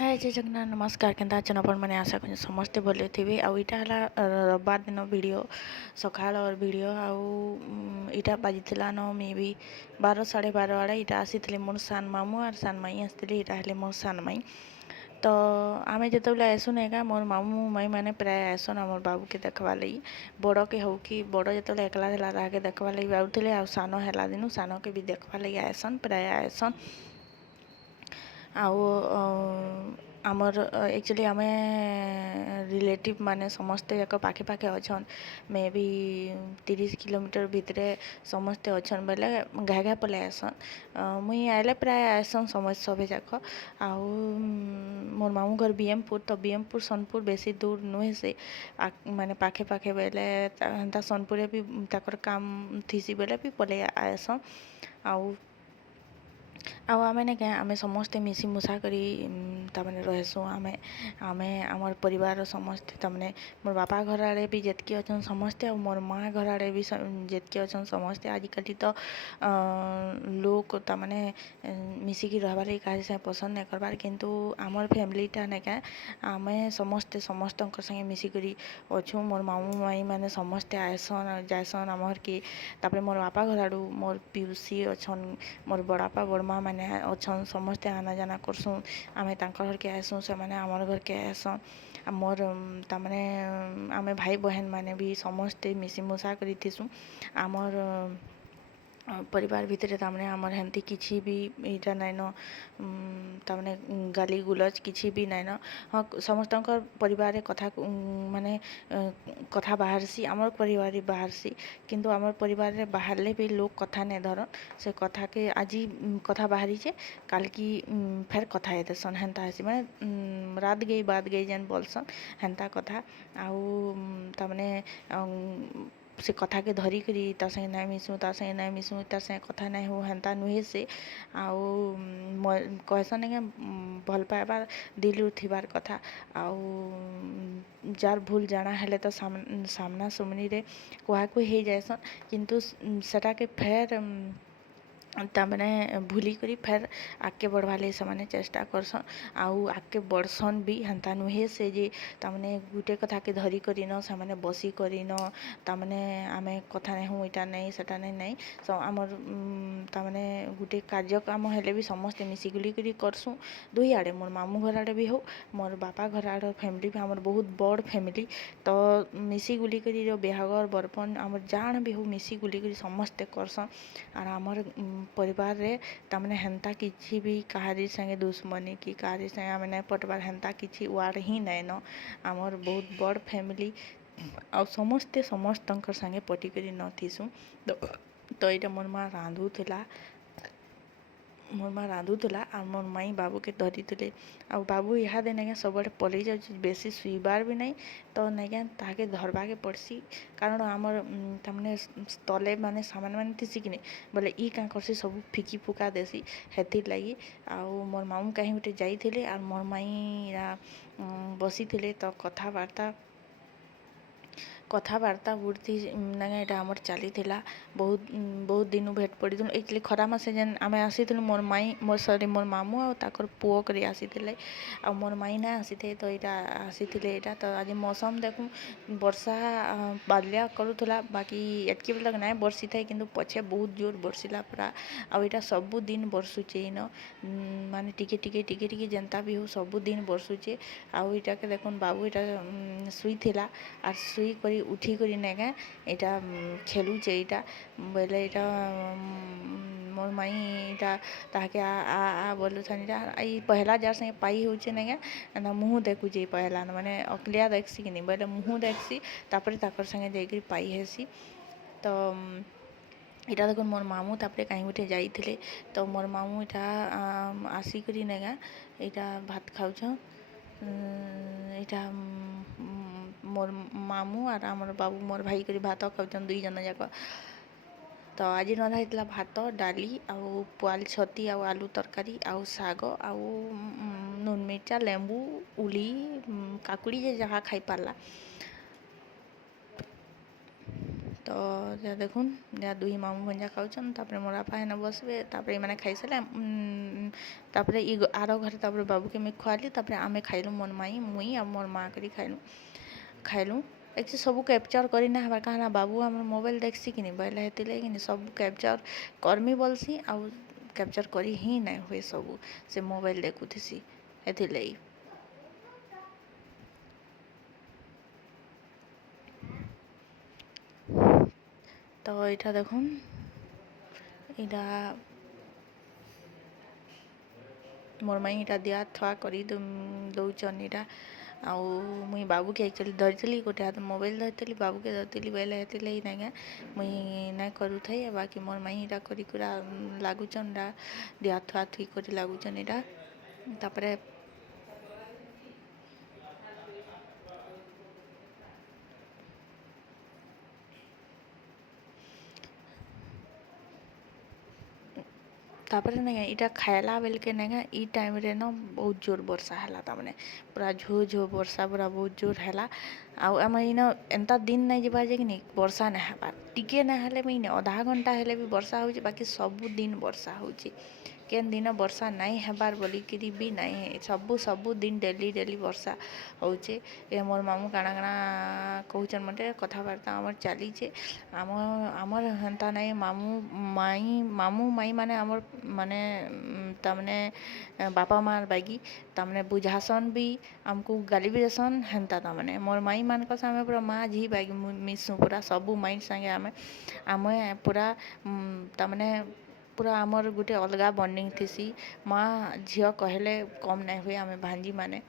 हाय जय जगन्नाथ नमस्कार केन्ता अछन आपण मैंने आशा करें समस्ते भले थे आउ इटा रविवार दिन वीडियो सकाल वीडियो आउ इटा बाजी न मे बी 12 साढ़े 12 आड़े इटा आसी मोर सान मामू और सान माई आसती इटा हेले मोर सान माई तो आमे जिते आसुन एका मोर मामू माई मैंने प्राय आसन आम बाबू के देखवा लगी बड़ के हो कि बड़ जो एकला के देखवा लगी आउे आ सान है दिन सान के भी देखवा लगी आसन प्राय आसन आउ आमर एक्चुअली आमे रिलेटिव माने समस्ते जाक पाखे पाखे अच्छन मे बी 30 किलोमीटर भितर समस्ते अच्छन बेले घा घा पले आसन मुई आइले प्राय आसन समस्त सभे जाक आउ मोर मामू घर बीएमपुर तो बीएमपुर सोनपुर बेसी दूर नुहे से माने पाखे पाखे बेले हेन्ता सोनपुर भी ताकर काम थीसी बेले भी पले आसन आउ आमे ने क्या आमे समस्ते मिसी मुसा करी तमने रहसु आमे आमे आमर परिवार समस्ते तमने मोर बापा घर आड़े भी जेतकी अछन समस्ते और मोर माँ घर आड़े भी जेतकी अछन समस्ते आजिकल तो लोग तमने मिसिकी रहबार लगी काहे से पसंद नहीं करबार किंतु आमर फैमिलीटा ने क्या आमे समस्ते समस्त संगे मिसिकरी अच्छु मोर मामू माई माने समस्ते आएसन जाएसन आमर की तापर मोर बापा घर आड़ू मोर पिउसी अछन मोर बड़ापा बड़मा मैंने अच्छन समस्ते आना जाना करसुँ आमे तांकर घर के आएसुँ से मैंने आमर घर के आएसन मोर तमने आमे भाई बहन मैंने भी समस्ते मिसी मुसा करी थिसुँ आमर परिवार भितर तमने आमर हेन्ती किछि भी इटा नाइन तमने गाली गुलज किछि भी नाइन हाँ समस्त परिवार कथा माने कथा बाहरसी आमर परिवार बाहरसी किंतु आमर परिवार बाहरले भी लोग कथा नहीं धरन से कथा के आज कथा बाहरी चे काल की फेर कथा ये देसन हेन्ता हेसी माने रात गई बात गई जेन बोलसन हेन्ता कथा आउ तमने से कथा के धरी करी ता संगे नहीं मिसू ता संगे नहीं मिसू ता संगे कथा नहीं हो हेन्ता नुहे से आउ कहसन के भल पाइबार दिल थिबार कथा आउ जार भूल जाना हेले तो सामना सुमनी रे कुहा हो जाएसन किंतु सेटा के फेर तमने भूली करी फेर आगे बढ़वा ले से चेष्टा करसन आउ आगे बढ़सन भी हेन्ता नुहे से जे तमने गुटे कथा के धरी करी न से बसी करी न तमने आमे कथा नहीं हूँ इटा नहीं सेटा नहीं सो आमर तमने गुटे कार्यक्रम हेले भी समस्ते मिसिगुली करी करसुँ दुई आड़े मोर मामू घर आड़े भी हो मोर बापा घर आड़ फैमिली भी आमर बहुत बड़ फैमिली तो मिसिगुली करी बिहागर बरपन आमर जान भी हो मिसिगुली करी समस्ते करसन और आमर परिवार रे तमने हेन्ता किछि भी कहारी संगे दुश्मनी की कहारी संगे आमे नहीं पटबार हेन्ता किछि वार ही नहीं न आमर बहुत बड़ फैमिली आ समस्ते समस्त संगे पटिकरी नथिसु तो यहाँ मोर माँ रांधुला मोर माँ रांधुला और मोर माई बाबू के धरी थे आ बाबू यहाँ दे नहीं सब पलि जा बेसी शुइबार भी नहीं तो नहीं ताके धरबा के पड़सी कारण आमर तमने तले माने सामान मान थी कि बोले ई क्या करसी सब फिकी फुका देसी हेतिर लगी आउ मोर मामू कहीं गोटे जाइए और मोर माई बसी थे तो कथबार्ता बुढ़ी ना आमर चली बहुत बहुत दिन भेट पड़ी एक्चुअली खरा मासे जेन आम आसी मोर माई मोर सॉरी मोर मामू आ ताकर पुओ करी आसी आ मोर माई ना आसी थे तो यहाँ आसी यहाँ तो आज मौसम देखूँ वर्षा बादलिया करूला बाकी एतकी बेलक ना बरसी था कि पछे बहुत जोर बरसिला पूरा आईटा सबु दिन बरसुचे इन माने टिके टिके टिके टिके जेनता भी हो सबु दिन बरसुचे आउ इटा के देखुन बाबू इटा शुई थिला और शुई करी उठी करी नेगा इटा खेलुचे इटा बोले इटा मोर माई इटा ताके आ बोलु छन इटा ई पहला जार संगे पाई होचे नेगा ना मुँह देखुचे पहला माने अकलिया देखसी कि नहीं बोले मुँह देखसी तापर ताकर संगे जाइकरी पाई हेसी तो इटा देखो मोर मामू तापर कहीं गोटे जाइए तो मोर मामू इटा आसिकरी नेगा इटा भात खाऊछ इटा मोर मामू और आमर बाबू मोर भाई करी भात खाऊन दुई जन जाक तो आज रंधा होता भात डाली आउ पुआल छती आउ आलू तरकारी आउ साग आउ नून मिर्चा लेंबू उली काकुड़ी जे जहाँ खाई पारला तो जा देखुन जा दुई मामू भंजा खाऊन तापर मोर बापा हेन बसबे तापर मैंने खाई सारे तापरे ई आरो घर तापरे बाबू के मैं खुआली तापरे आमे खाइलु मोर माई मुई आ मोर माँ करी खाइलु एक्चुअली सब कैप्चर करी ना हमार कहा बाबू हमर मोबाइल देखसी कि नहीं बोले हेतिले कि सब कैप्चर करमी बोलसी आ कैप्चर करी ही नहीं हुए सब से मोबाइल देखुथसी हेतिले तो यहाँ देखुन यहाँ मोर माई यहाँ दिया थुआ कर दौचन यहाँ आउ मुई बाबू के एक्चुअली धरती गोटे हाथ मोबाइल धरती बाबू के धरती बेले हेतिले ना मुई ना करूथाई बाकी मोर माई यहाँ करा लगुचन दिया थुआ थुई कर लगुचन यहाँ तापरे तापर ना इटा खाइला बेल के ना ई टाइम रे न बहुत जोर वर्षा है तामने पूरा झो झो वर्षा पूरा बहुत जोर है आम इन एंता दिन नहीं जब जे कि नहीं वर्षा नहीं हबार टिके ना हेले भी आधा घंटा हेले भी वर्षा हो बाकी सब दिन वर्षा हो केन दिन वर्षा नहीं हबार बोलिकी भी नहीं सबू दिन डेली डेली वर्षा होचे ये मोर मामू काଣା काଣା कहूचन मटे कथबार्ता आमर चलीचे आमर हेन्ता नहीं मामू माई माने आमर माने तमने बापा मार बागी तमने बुझासन भी आमको गाली भी देसन हेन्ता तमने मोर माई मान को आमे पूरा माँ झी बागी मिसु पूरा सबू माई संगे आमे पूरा तमने पूरा आमर गोटे अलगा बॉन्डिंग थी माँ झील कहले कम नहीं हुए आमे भांजी माने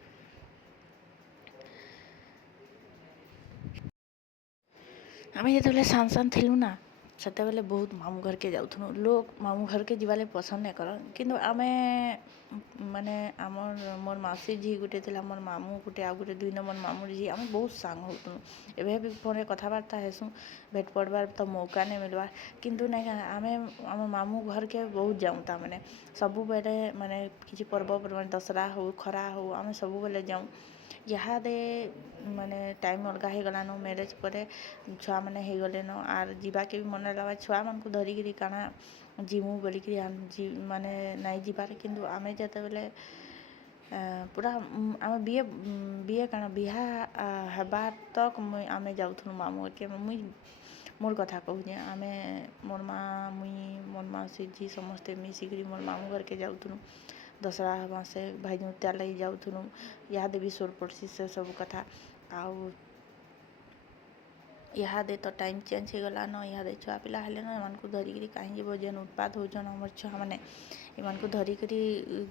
आमे जो सान सान थिलु ना सेते बेले बहुत मामू घर के जाऊथुनु लोग मामू घर के जीवाले पसंद नहीं करन किंतु आमे माने आमर मोर मासी झी गोटे थिला मोर मामू गोटे आ गोटे 2 नंबर मामू झी आमे बहुत सांग होतुनु एबे भी फोन कथबार्ता हेसु भेट पड़बार तो मौका नहीं मिलवा किंतु नहीं आमे आम मामू घर के बहुत जाऊँ ता माने सबु बेले माने किसी पर्व पर्व दसरा हो खरा हो आमे सबु बेले जाऊँ यहाँ दे माने टाइम अलगा हो गलान मैरेज पर छुआ मैंने हो गले न आर जीवा के भी मन लगा छुआ मान को धरिकी काना जीमु बोलिकी माने नहीं जीवार किंतु आमे जते बेले पूरा आम बीए काना बिहा हेबार तक आमे जाऊथुनु मामू के मुई मोर कथा कहूँ आमे मोर माँ मुई मोर मासी जी समस्ते मिसिकी मोर मामू घर के जाऊथुनु दसरा हवा से भाई नृत्या लगी जाऊथुनु याद भी सोर पड़सी से सब कथा आउ इहादे तो टाइम चेंज हो गला न इहादे छुआ पिला हेले न एमान को धरिकी कहीं जीव जेन उत्पात होचन हमर छुआ माने एमान को धरिकी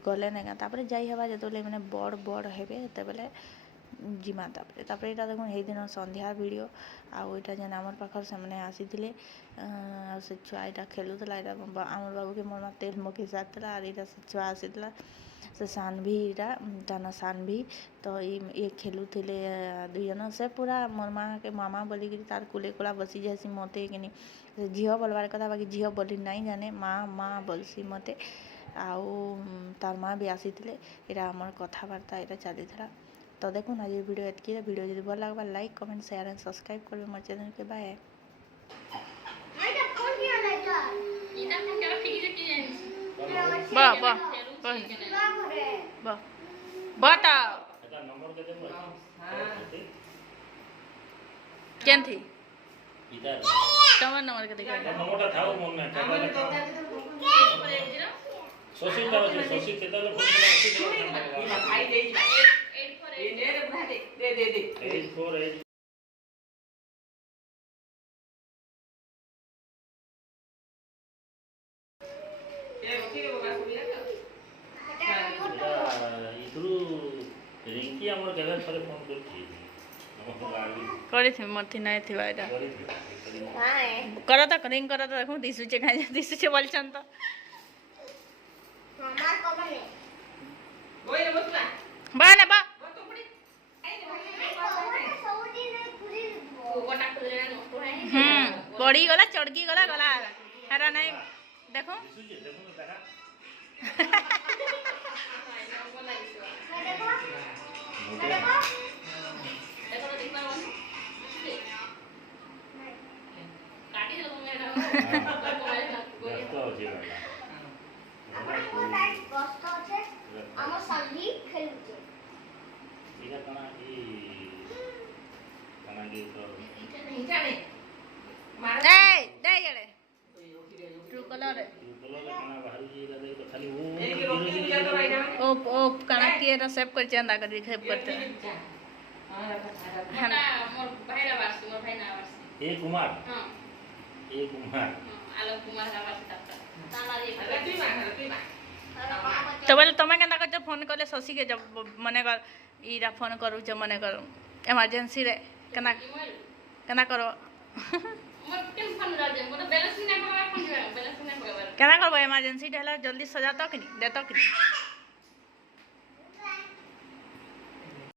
गले ना तापर जाई हेबा जेतले माने बड़ बड़ हेबे ते बेले जिमा तापर एटा देखुन हे दिन संध्या वीडियो आउ एटा जेन आमर पाखर से माने आसीथिले से छुआ एटा खेलुतला एटा आमर बाबू के मोर तेल मके साथला आर एटा से छुआ आसीथला से सानभी ताना सानभी तो ये खेलुले 2 जन से पूरा मोर माँ के मामा बोलिकी तार कुले कुला बसी जासी मते कि झील बोलबार कथा बाकी झील बोली नहीं जाने माँ माँ बोलसी मते आउ तार माँ भी आसीथिले एटा आमर कथबार्ता एटा चलीथला तो देखुन आज वीडियो एतकी वीडियो जब भल लगवा like comment share and subscribe कर मोर चैनल के बाय बताओ केन थी नंबर के देखो नंबरटा थाओ मन में सोसी केतले फोन भाई दे 848 ने रे बुढ़ा दे 848 रिंकी हमर केले थरे फोन करथि करी थी मथि नहीं थी एटा करो तो रिंग करो तो देखो दिसुचे खाइ दिसुचे बोलछन तो मामा कबने ओइ रे बसला बा ना बा पड़ी गला चढ़की गला गला हरा नहीं देखो काटी दो ओ काना किए रा सेव कर चंदा कर सेव करते है ना मोर भाई रा वास मोर भाई ना वास ए कुमार हां ए कुमार आलोक कुमार रा वास ताना रे तो बोले तमे केना कर फोन करले शशि के जब मने कर इरा फोन करू छ मने कर इमरजेंसी रे केना केना करो मोर केन फोन रा जे मोर बैलेंस नहीं पकड़ा फोन बैलेंस नहीं पकड़ा केना करबो इमरजेंसी ढेला जल्दी सजा तक नहीं दे तक नहीं